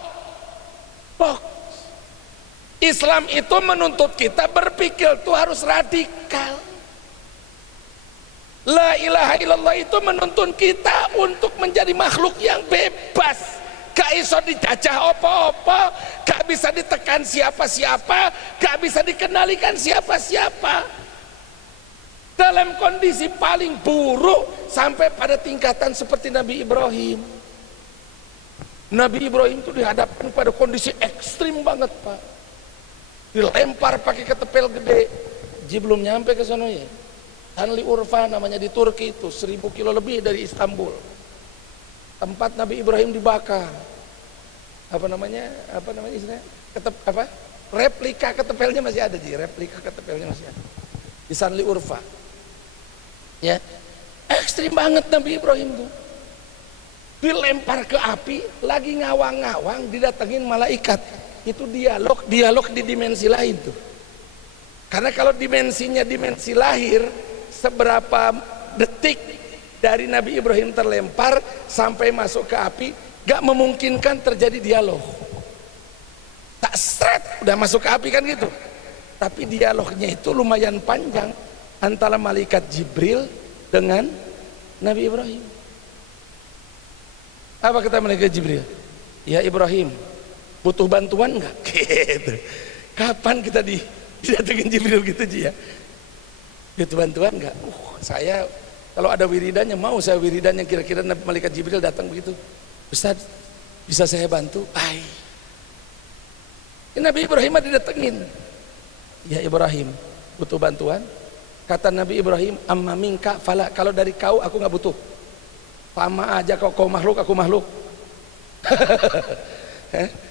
box. Islam itu menuntut kita berpikir itu harus radikal. La ilaha illallah itu menuntun kita untuk menjadi makhluk yang bebas. Gak bisa dijajah apa-apa, gak bisa ditekan siapa-siapa, gak bisa dikendalikan siapa-siapa. Dalam kondisi paling buruk sampai pada tingkatan seperti Nabi Ibrahim. Nabi Ibrahim itu dihadapkan pada kondisi ekstrim banget Pak. Dilempar pakai ketepel gede. Ji belum nyampe ke sana ya. Sanli Urfa namanya di Turki itu 1000 kilo lebih dari Istanbul. Tempat Nabi Ibrahim dibakar. Apa namanya istilahnya? Replika ketepelnya masih ada Ji, replika ketepelnya masih ada. Di Sanli Urfa. Ya. Ekstrim banget Nabi Ibrahim tuh. Dilempar ke api, lagi ngawang-ngawang didatengin malaikat. Itu dialog di dimensi lain tuh. Karena kalau dimensinya dimensi lahir, seberapa detik dari Nabi Ibrahim terlempar sampai masuk ke api gak memungkinkan terjadi dialog. Tak seret udah masuk ke api kan gitu. Tapi dialognya itu lumayan panjang antara malaikat Jibril dengan Nabi Ibrahim. Apa kata malaikat Jibril? Ya Ibrahim, butuh bantuan nggak? Gitu. Kapan kita didatengin Jibril gitu Ji ya? Butuh bantuan nggak? Saya kalau ada wiridannya mau saya wiridan yang kira-kira malaikat Jibril datang begitu. Ustaz, Bisa saya bantu? Nabi Ibrahim didatengin. Ya Ibrahim, butuh bantuan? Kata Nabi Ibrahim, amma minka fala, kalau dari kau aku nggak butuh. Sama aja kau makhluk, aku makhluk.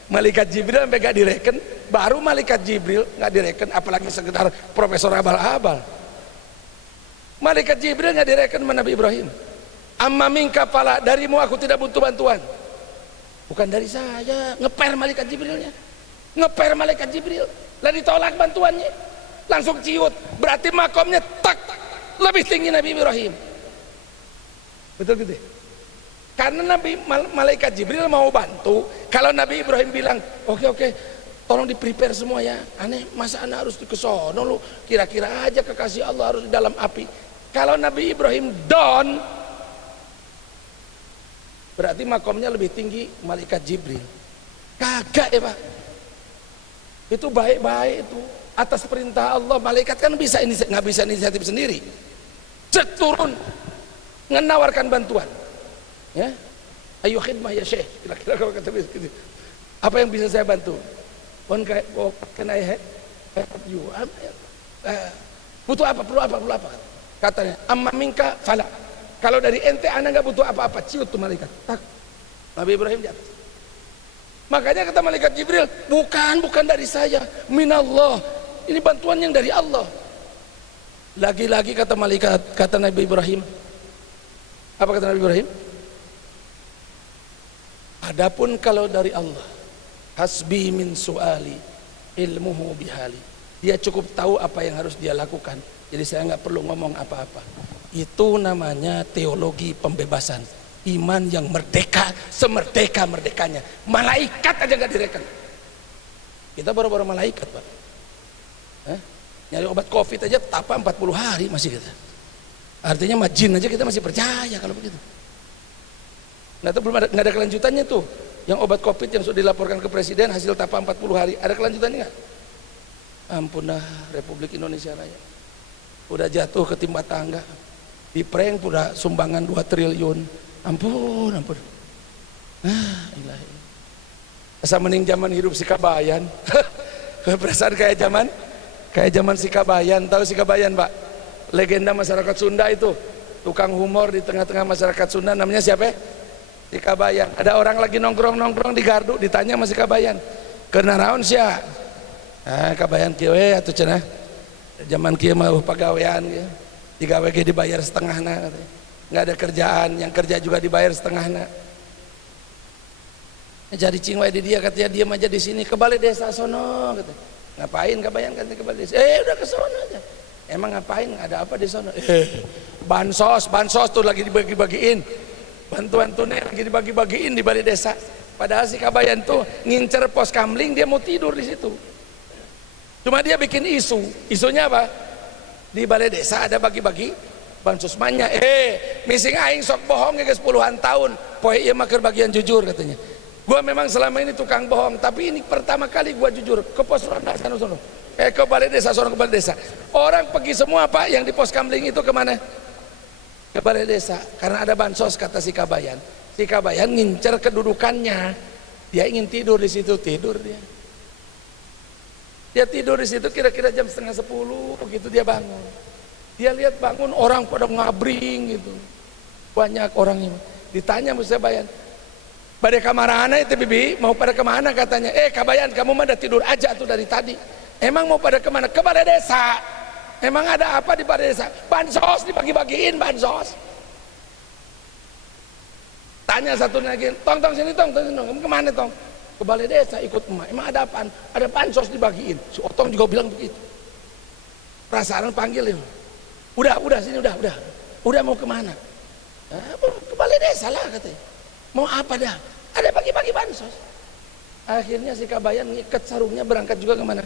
Malaikat Jibril sampai gak direken, baru malaikat Jibril nggak direken, apalagi sekedar profesor abal-abal. Malaikat Jibril nggak direken sama Nabi Ibrahim. Amma minka fala, darimu aku tidak butuh bantuan. Bukan dari saya, ngeper malaikat Jibrilnya, ngeper malaikat Jibril, lah ditolak bantuannya, langsung ciut, berarti makomnya tak lebih tinggi Nabi Ibrahim. Betul gitu? Karena malaikat Jibril mau bantu, kalau Nabi Ibrahim bilang, oke, tolong di prepare semua ya, aneh masa anak harus ke sono lu, kira-kira aja kekasih Allah harus di dalam api. Kalau Nabi Ibrahim down, berarti makomnya lebih tinggi malaikat Jibril. Kagak ya Pak, itu baik-baik itu atas perintah Allah. Malaikat kan nggak bisa inisiatif sendiri, cek turun menawarkan bantuan ya, ayo khidmah ya Syekh, kira-kira kalau kata gitu, apa yang bisa saya bantu? Can I help you? Butuh apa, perlu apa? Katanya amma minka fala, kalau dari ente anak nggak butuh apa-apa, ciut tuh malaikat, tak, Nabi Ibrahim di atas. Makanya kata malaikat Jibril, bukan dari saya, minallah, ini bantuan yang dari Allah. Lagi-lagi kata malaikat, kata Nabi Ibrahim, apa kata Nabi Ibrahim? Adapun kalau dari Allah, hasbi min suali ilmuhu bihali, dia cukup tahu apa yang harus dia lakukan, jadi saya nggak perlu ngomong apa-apa. Itu namanya teologi pembebasan, iman yang merdeka, semerdeka-merdekanya. Malaikat aja nggak direken. Kita baru-baru malaikat Pak, nyari obat COVID aja tapa 40 hari masih kita. Artinya jin aja kita masih percaya kalau begitu. Nah itu belum nggak ada kelanjutannya tuh. Yang obat COVID yang sudah dilaporkan ke presiden hasil tapa 40 hari, ada kelanjutannya nggak? Ampun dah, Republik Indonesia Raya udah jatuh ke timba tangga, di prank udah sumbangan 2 triliun. Ampun. Ilahi. Asa mending zaman hidup si Kabayan. Perasaan kayak zaman si Kabayan. Tahu si Kabayan Pak? Legenda masyarakat Sunda itu, tukang humor di tengah-tengah masyarakat Sunda, namanya siapa? Si Kabayan. Ada orang lagi nongkrong di gardu, ditanya sama si Kabayan, "Keuna naon sia?" Kabayan kieu we atuh cenah. Zaman kieu mah pagawean kieu. Digawe ge dibayar setengahna katanya. Nggak ada kerjaan, yang kerja juga dibayar setengahna. Jadi cing wae di dia, katanya diam aja di sini, ke balai desa sono katanya. Ngapain Kabayan katanya ke balai desa? Udah ke sono aja. Emang ngapain? Ada apa di sono? Bansos tuh lagi dibagi-bagiin. Bantuan tunai lagi dibagi-bagiin di balai desa. Padahal si Kabayan tuh ngincer pos kamling, dia mau tidur di situ. Cuma dia bikin isunya apa? Di balai desa ada bagi-bagi bansos manya. Missing aing sok bohong ya puluhan tahun. Poe ieu mah keur bagian jujur katanya. Gua memang selama ini tukang bohong, tapi ini pertama kali gua jujur ke pos ronda sono. Ke balai desa sono, ke balai desa. Orang pergi semua Pak, yang di pos kamling itu kemana? Ke balai desa, karena ada bansos kata si Kabayan. Si Kabayan ngincer kedudukannya, dia ingin tidur di situ, tidur dia. Dia tidur di situ kira-kira jam 9:30 begitu dia bangun. Dia lihat bangun orang pada ngabring gitu, banyak orang ini. Ditanya sama Kabayan, pada kamarana itu bibi, mau pada kemana katanya? Kabayan, kamu mah udah tidur aja tuh dari tadi. Emang mau pada kemana? Ke balai desa. Emang ada apa di balai desa? Bansos, dibagi-bagiin bansos. Tanya satu lagi, tong sini tong, kamu kemana tong? Ke balai desa ikut emak. Emang ada apaan? Ada bansos dibagiin. Si Otong juga bilang begitu. Perasaan panggil ya. Udah sini udah. Udah mau kemana? Ke balai desa lah katanya. Mau apa dah? Ada bagi-bagi bansos. Akhirnya si Kabayan ngikat sarungnya, berangkat juga kemana?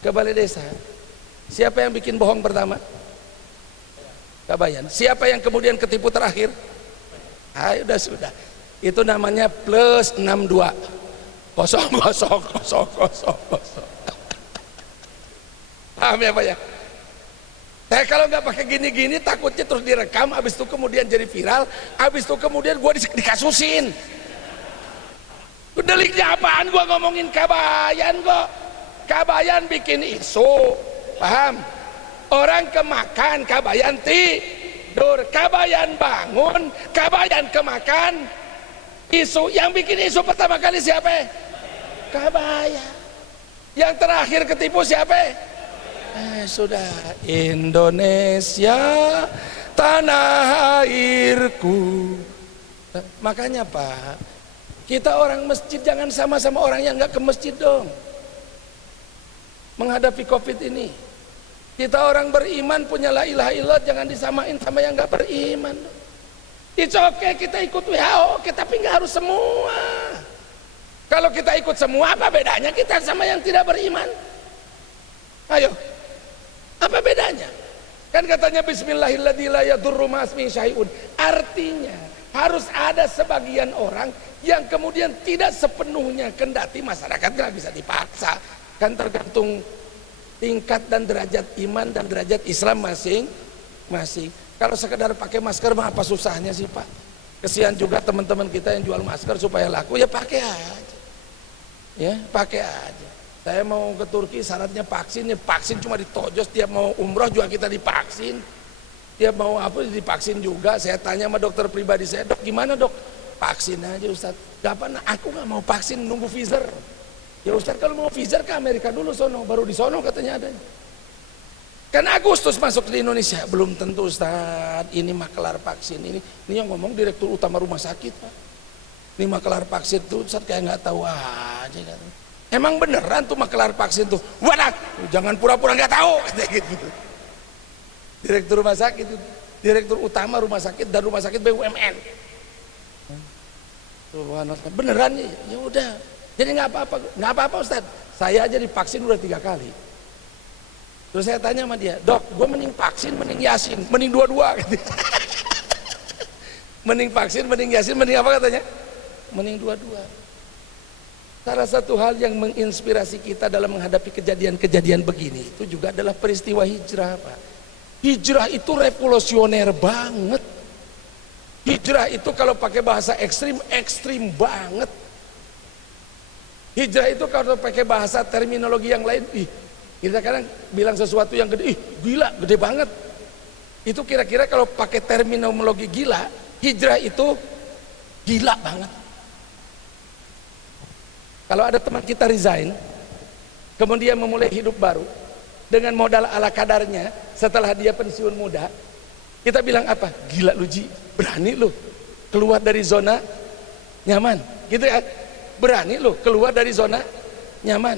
Ke balai desa. Siapa yang bikin bohong pertama? Kabayan. Siapa yang kemudian ketipu terakhir? Sudah. Itu namanya plus 62. Kosong. Paham ya Pak ya? Saya kalau nggak pakai gini-gini takutnya terus direkam, habis itu kemudian jadi viral, habis itu kemudian gue dikasusin. Deliknya apaan gue ngomongin Kabayan kok? Kabayan bikin isu, paham? Orang kemakan, Kabayan tidur, Kabayan bangun, Kabayan kemakan. Isu yang bikin isu pertama kali siapa? Kabayan. Yang terakhir ketipu siapa? Sudah, Indonesia tanah airku. Makanya Pak, kita orang masjid jangan sama-sama orang yang nggak ke masjid dong. Menghadapi COVID ini, kita orang beriman punya la ilaha illallah, jangan disamain sama yang nggak beriman. It's okay kita ikut WHO, tapi nggak harus semua. Kalau kita ikut semua, apa bedanya kita sama yang tidak beriman? Ayo, apa bedanya? Kan katanya Bismillahilladzi la yadurru ma'asmihi syai'un. Artinya harus ada sebagian orang yang kemudian tidak sepenuhnya, kendati masyarakat nggak bisa dipaksa. Kan tergantung tingkat dan derajat iman dan derajat Islam masing-masing. Kalau sekedar pakai masker mah apa susahnya sih Pak? Kesian juga teman-teman kita yang jual masker supaya laku, ya pakai aja. Ya, pakai aja. Saya mau ke Turki syaratnya vaksin, ya vaksin cuma ditojos. Tiap mau umroh juga kita divaksin. Tiap mau apa divaksin juga. Saya tanya sama dokter pribadi saya, dok gimana dok? Vaksin aja Ustaz. Kapan? Aku nggak mau vaksin, nunggu Pfizer. Ya Ustaz kalau mau Pfizer ke Amerika dulu sono, baru di sono katanya adanya. Kan Agustus masuk di Indonesia, belum tentu Ustaz. Ini mah kelar vaksin ini yang ngomong Direktur Utama Rumah Sakit Pak. Ini mah kelar vaksin tuh Ustaz kayak nggak tahu aja kan. Emang beneran tuh kelar vaksin tuh? Wadah, jangan pura-pura nggak tahu gitu. Direktur Rumah Sakit, Direktur Utama Rumah Sakit dan Rumah Sakit BUMN. Beneran nih? Ya udah. Jadi nggak apa-apa Ustaz. Saya aja divaksin udah 3 kali. Terus saya tanya sama dia, dok, gue mending vaksin, mending yasin, mending dua-dua. Gitu. Mending vaksin, mending yasin, mending apa katanya? Mending dua-dua. Salah satu hal yang menginspirasi kita dalam menghadapi kejadian-kejadian begini itu juga adalah peristiwa hijrah Pak. Hijrah itu revolusioner banget. Hijrah itu kalau pakai bahasa ekstrim, ekstrim banget. Hijrah itu kalau pakai bahasa terminologi yang lain, kita kadang bilang sesuatu yang gede, gila, gede banget. Itu kira-kira kalau pakai terminologi gila, hijrah itu gila banget. Kalau ada teman kita resign, kemudian memulai hidup baru dengan modal ala kadarnya setelah dia pensiun muda, kita bilang apa? Gila lu Ji, berani lu keluar dari zona nyaman, gitu ya? Berani lu keluar dari zona nyaman.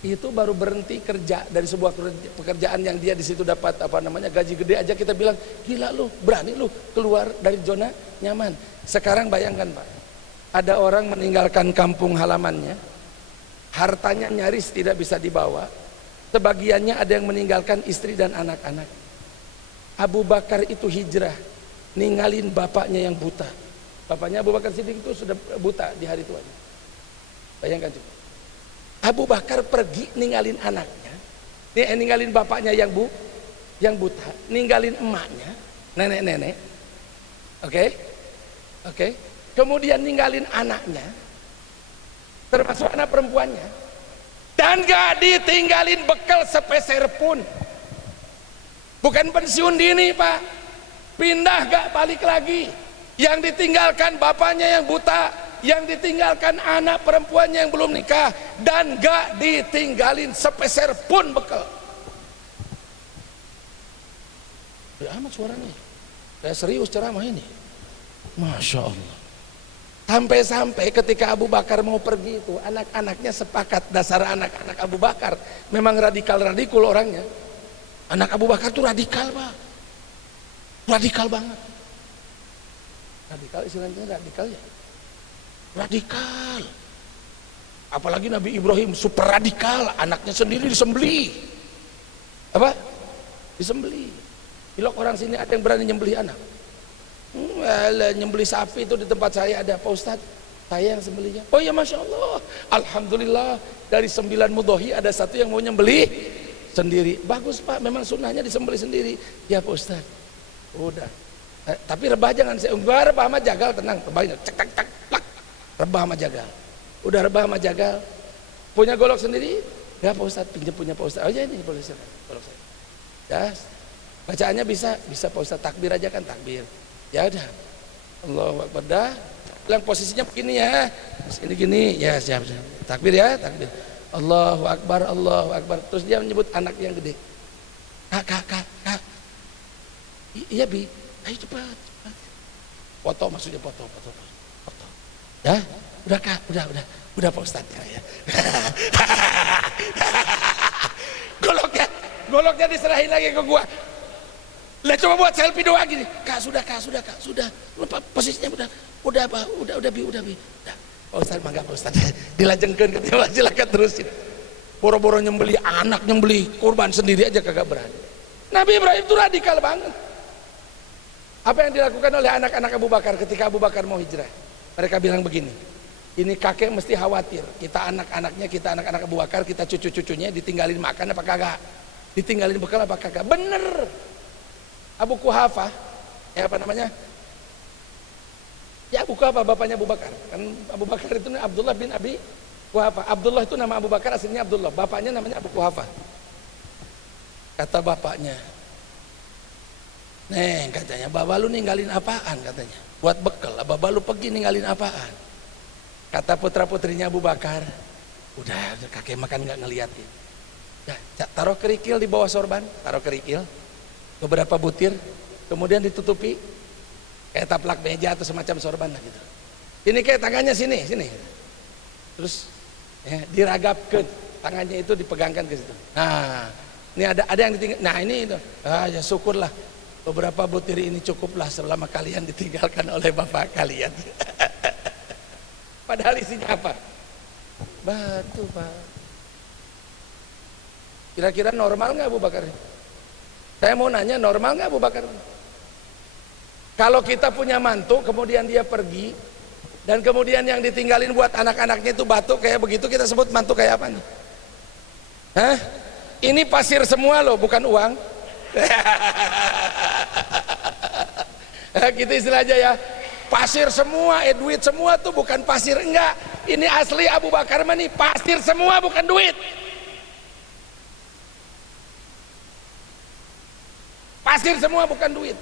Itu baru berhenti kerja dari sebuah pekerjaan yang dia di situ dapat gaji gede aja kita bilang gila lu, berani lu keluar dari zona nyaman. Sekarang bayangkan Pak, ada orang meninggalkan kampung halamannya, hartanya nyaris tidak bisa dibawa, sebagiannya ada yang meninggalkan istri dan anak-anak. Abu Bakar itu hijrah, ninggalin bapaknya yang buta. Bapaknya Abu Bakar Siddiq itu sudah buta di hari tuanya. Bayangkan juga. Abu Bakar pergi ninggalin anaknya, ninggalin bapaknya yang buta, ninggalin emaknya, nenek-nenek. Oke. Kemudian ninggalin anaknya, termasuk anak perempuannya, dan gak ditinggalin bekal sepeser pun. Bukan pensiun dini Pak, pindah gak balik lagi. Yang ditinggalkan bapaknya yang buta, yang ditinggalkan anak perempuannya yang belum nikah, dan gak ditinggalin sepeser pun bekal. Ya amat suaranya, saya serius ceramah ini, Masya Allah. Sampai-sampai ketika Abu Bakar mau pergi itu, anak-anaknya sepakat. Dasar anak-anak Abu Bakar memang radikal-radikul orangnya. Anak Abu Bakar tuh radikal Pak, radikal banget. Radikal istilahnya radikal ya, radikal. Apalagi Nabi Ibrahim super radikal, anaknya sendiri disembelih. Apa? Disembelih. Ilok orang sini ada yang berani nyembelih anak? Nyembelih sapi itu di tempat saya ada Pak Ustadz, saya yang sembelihnya. Oh ya Masya Allah, Alhamdulillah, dari 9 mudhohi ada 1 yang mau nyembelih sendiri. Bagus Pak, memang sunnahnya disembelih sendiri. Ya Pak Ustaz. Udah. Tapi rebah jangan, enggak, rebah sama jagal, tenang, rebahin, cek cek cek, plak. Rebah sama jagal. Udah rebah sama jagal. Punya golok sendiri? Ya Pak Ustaz, pinjam punya Pak Ustaz. Oh ya ini boleh silakan, golok saya. Ya, bacaannya bisa Pak Ustaz, takbir aja kan, takbir. Ya udah. Allahu Akbar dah. Bilang posisinya begini ya. Ini gini, ya siap. Takbir ya, takbir. Allahu Akbar, Allahu Akbar. Terus dia menyebut anak yang gede. Kak. Iya Bi, ayo cepat. Foto maksudnya foto. Ya, udah Kak, udah Pak Ustaz ya. Goloknya diserahin lagi ke gua. Lah coba buat selfie doang gini. Kak sudah. Lupa posisinya udah Bi. Udah. Pak Ustaz mangga Pak Ustaz. Dilajengkeun ke dia, silakan terusin. Boro-boro nyembeli anak, nyembeli kurban sendiri aja kagak berani. Nabi Ibrahim itu radikal banget. Apa yang dilakukan oleh anak-anak Abu Bakar ketika Abu Bakar mau hijrah? Mereka bilang begini, ini kakek mesti khawatir, kita anak-anaknya, kita anak-anak Abu Bakar, kita cucu-cucunya ditinggalin makan apa kagak, ditinggalin bekal apa kagak. Bener. Abu Kuhafah, ya apa namanya, ya Abu Kuhafah bapaknya Abu Bakar, kan Abu Bakar itu Abdullah bin Abi Kuhafah. Abdullah itu nama Abu Bakar, aslinya Abdullah, bapaknya namanya Abu Kuhafah. Kata bapaknya, Neng, katanya, Baba lu ninggalin apaan katanya, buat bekal, Baba lu pergi ninggalin apaan. Kata putra-putrinya Abu Bakar, udah kakek makan nggak ngeliatin. Nah, taruh kerikil di bawah sorban, taruh kerikil, beberapa butir, kemudian ditutupi kayak taplak meja atau semacam sorban lah gitu. Ini kayak tangannya sini, terus ya, diragapkan, tangannya itu dipegangkan ke situ. Nah, ini ada yang ditinggal. Nah ini itu, ya syukurlah. Beberapa butir ini cukuplah selama kalian ditinggalkan oleh bapak kalian. Padahal isinya apa? Batu Pak. Kira-kira normal nggak Abu Bakar? Saya mau nanya, normal nggak Abu Bakar? Kalau kita punya mantu, kemudian dia pergi, dan kemudian yang ditinggalin buat anak-anaknya itu batu kayak begitu, kita sebut mantu kayak apa nih? Hah? Ini pasir semua loh, bukan uang. Gitu istilahnya ya, pasir semua, duit semua tuh bukan pasir, enggak. Ini asli Abu Bakar mah nih, pasir semua bukan duit. Pasir semua bukan duit.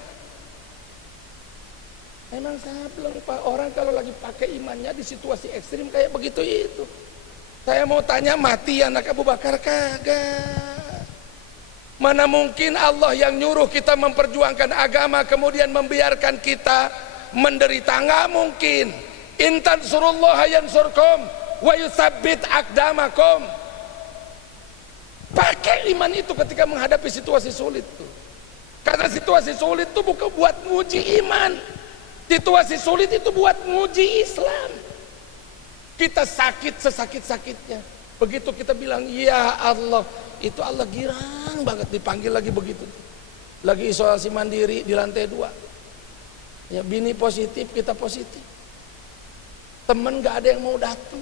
Memang sableng Pak, orang kalau lagi pakai imannya di situasi ekstrim kayak begitu itu. Saya mau tanya, mati anak Abu Bakar kagak. Mana mungkin Allah yang nyuruh kita memperjuangkan agama kemudian membiarkan kita menderita? Nggak mungkin. Intan surullah yansurkum wa yusabbit aqdamakum. Pakai iman itu ketika menghadapi situasi sulit tuh. Karena situasi sulit itu bukan buat nguji iman. Situasi sulit itu buat nguji Islam. Kita sakit sesakit-sakitnya. Begitu kita bilang ya Allah, itu Allah girang banget, dipanggil lagi begitu. Lagi isolasi mandiri di lantai 2. Ya, bini positif, kita positif. Temen gak ada yang mau datang.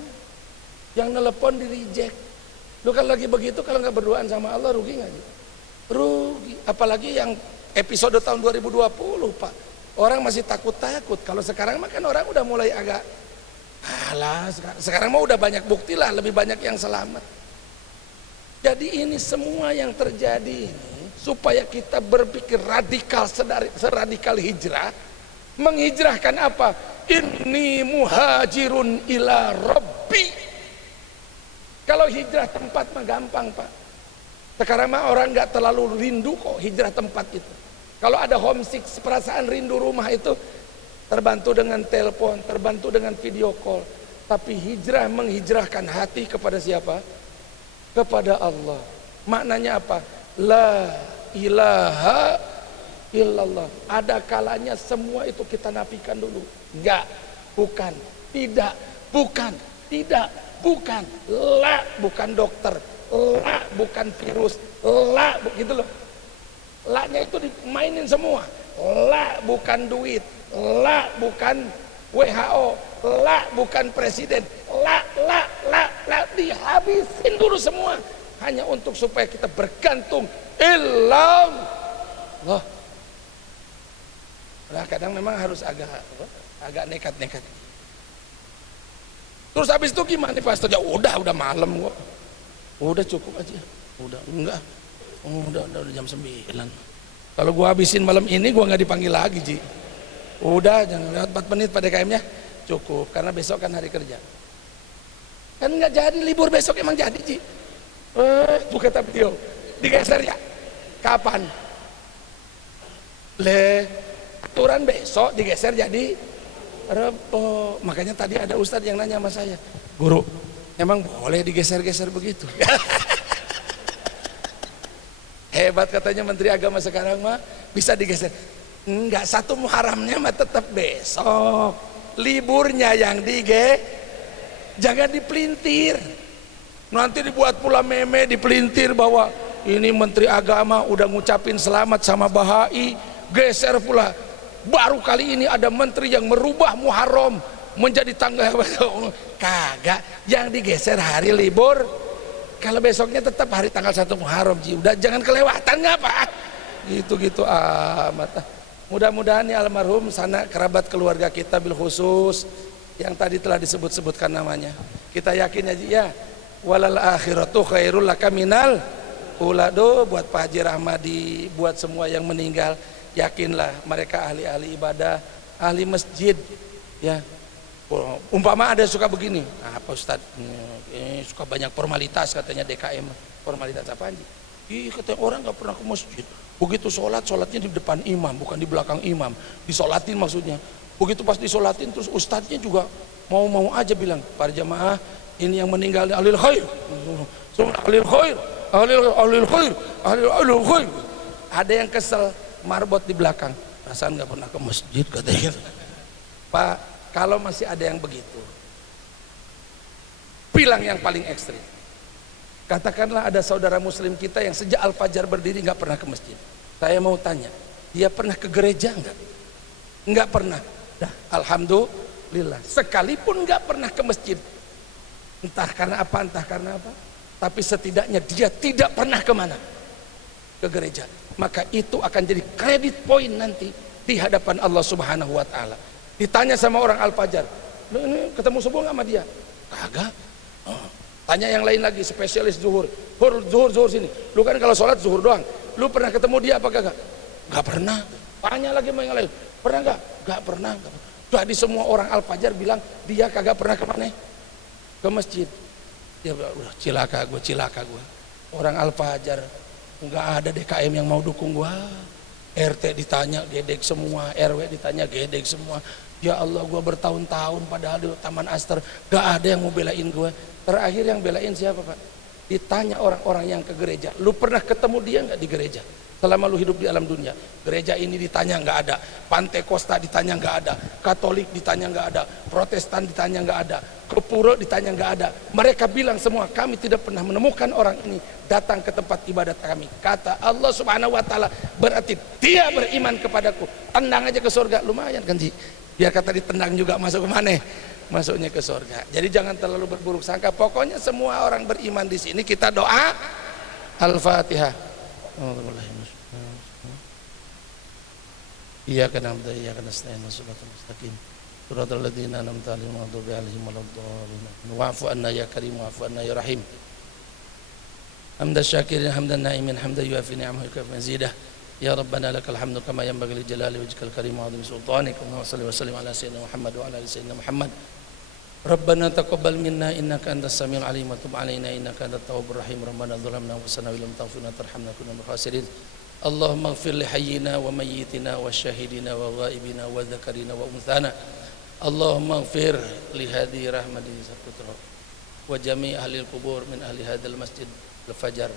Yang nelpon di reject. Lu kan lagi begitu, kalau nggak berduaan sama Allah rugi nggak gitu? Rugi. Apalagi yang episode tahun 2020 Pak. Orang masih takut-takut. Kalau sekarang mah kan orang udah mulai agak alah, sekarang mah udah banyak bukti lah, lebih banyak yang selamat. Jadi ini semua yang terjadi ini supaya kita berpikir radikal, seradikal hijrah. Menghijrahkan apa? Inni muhajirun ila Rabbi. Kalau hijrah tempat mah gampang Pak. Sekarang mah orang nggak terlalu rindu kok hijrah tempat itu. Kalau ada homesick, perasaan rindu rumah itu terbantu dengan telepon, terbantu dengan video call. Tapi hijrah, menghijrahkan hati kepada siapa? Kepada Allah. Maknanya apa? La ilaha illallah. Ada kalanya semua itu kita nafikan dulu. Enggak, bukan, tidak, bukan, tidak, bukan. La bukan dokter, la bukan virus, la gitu loh. La-nya itu dimainin semua. La bukan duit, la bukan WHO, la bukan presiden, la dihabisin dulu semua. hanya untuk supaya kita bergantung ilam Allah. Nah, kadang memang harus agak nekat-nekat. Terus habis itu gimana pastor? Ya udah malam kok. Udah cukup aja. Udah enggak. Udah jam 9. Kalau gua habisin malam ini gua nggak dipanggil lagi, Ji. Udah jangan lewat 4 menit pada KM-nya. Cukup karena besok kan hari kerja. Kan nggak jadi libur besok emang jadi, Ji. Buka tabio. Digeser ya. Kapan? Aturan besok digeser jadi Rebo. Makanya tadi ada ustadz yang nanya sama saya, guru, emang boleh digeser-geser begitu? Hebat katanya Menteri Agama sekarang mah bisa digeser. Enggak, satu Muharramnya mah tetap besok. Liburnya yang jangan dipelintir. Nanti dibuat pula meme dipelintir bahwa ini Menteri Agama udah ngucapin selamat sama Bahai, geser pula. Baru kali ini ada menteri yang merubah Muharram menjadi tanggal kagak, yang digeser hari libur. Kalau besoknya tetap hari tanggal 1 Muharram, Ji. Udah jangan kelewatan ngapa? Gitu-gitu amat. Mudah-mudahan nih almarhum sana kerabat keluarga kita bil khusus yang tadi telah disebut-sebutkan namanya. Kita yakin aja ya, walal akhiratu khairul laka minal ula. Buat Pak Haji Rahmadi, buat semua yang meninggal, yakinlah mereka ahli-ahli ibadah, ahli masjid ya. Umpama ada suka begini, apa Ustadz, suka banyak formalitas katanya DKM. Formalitas apa aja? Katanya orang nggak pernah ke masjid, begitu sholatnya di depan imam bukan di belakang imam, disolatin maksudnya. Begitu pas disolatin terus ustadznya juga mau aja bilang, para jamaah ini yang meninggal ahlul khair, ahlul khair, ahlul khair, ahlul khair. Ada yang kesel, marbot di belakang, perasaan nggak pernah ke masjid katanya. Pak, kalau masih ada yang begitu, bilang yang paling ekstrim. Katakanlah ada saudara muslim kita yang sejak Al-Fajar berdiri nggak pernah ke masjid. Saya mau tanya, dia pernah ke gereja nggak? Nggak pernah. Dah, alhamdulillah. Sekalipun nggak pernah ke masjid, entah karena apa, tapi setidaknya dia tidak pernah kemana? Ke gereja. Maka itu akan jadi kredit poin nanti di hadapan Allah Subhanahu wa taala. Ditanya sama orang Al-Fajar, "Lu ini ketemu subuh nggak sama dia?" Kagak. Tanya yang lain lagi, spesialis zuhur. Zuhur sini. Lu kan kalau sholat zuhur doang. Lu pernah ketemu dia apa kagak? Nggak pernah. Tanya lagi sama yang lain, pernah nggak? Nggak pernah. Jadi semua orang Al-Fajar bilang dia kagak pernah kemana? Ke masjid. Dia bilang, udah cilaka gue. Orang Al-Fajar nggak ada DKM yang mau dukung gua. RT ditanya gedek semua, RW ditanya gedek semua. Ya Allah, gua bertahun-tahun padahal di Taman Aster gak ada yang mau belain gua. Terakhir yang belain siapa, Pak? Ditanya orang-orang yang ke gereja, lu pernah ketemu dia nggak di gereja selama lu hidup di alam dunia? Gereja ini ditanya nggak ada, Pantai Costa ditanya nggak ada, Katolik ditanya nggak ada, Protestan ditanya nggak ada, Kepuro ditanya nggak ada. Mereka bilang semua, kami tidak pernah menemukan orang ini datang ke tempat ibadat kami. Kata Allah Subhanahu wa taala, berarti dia beriman kepadaku. Tendang aja ke surga, lumayan kan, Ji? Biar kata ditendang juga masuk ke mana? Masuknya ke surga. Jadi jangan terlalu berburuk sangka. Pokoknya semua orang beriman di sini kita doa Al-Fatihah. Iyyaka na'budu wa iyyaka nasta'in ihdinas mustaqim. Shiratal ladzina an'amta 'alaihim ghairil maghdubi 'alaihim waladdallin. Wa'fu 'anna ya karim wa'fu 'anna ya rahim. Hamdan syakirin hamdan na'imin hamdan yuafi ni'amahu wa yukafi mazidah. Ya Rabbana lakal hamdu kama yanbaghi li jalali wajhikal karim wa 'azimi sultanik. Allahumma shalli wa sallim ala sayyidina Muhammad wa ala ali sayyidina Muhammad. Rabbana taqabbal minna innaka antas samiul alim wa tub 'alaina innaka antat tawwabur rahim. Rabbana dzalamna anfusana wa lam taghfir lana tarhamna kunna minal khasirin. Allahumma ighfir li hayyina wa mayyitina wa syahidina wa ghaibina wa dzakarina wa unthana. Allahumma ighfir li hadi rahmati saputra wa jami' ahli al-qubur min ahli hadzal masjid al-fajar.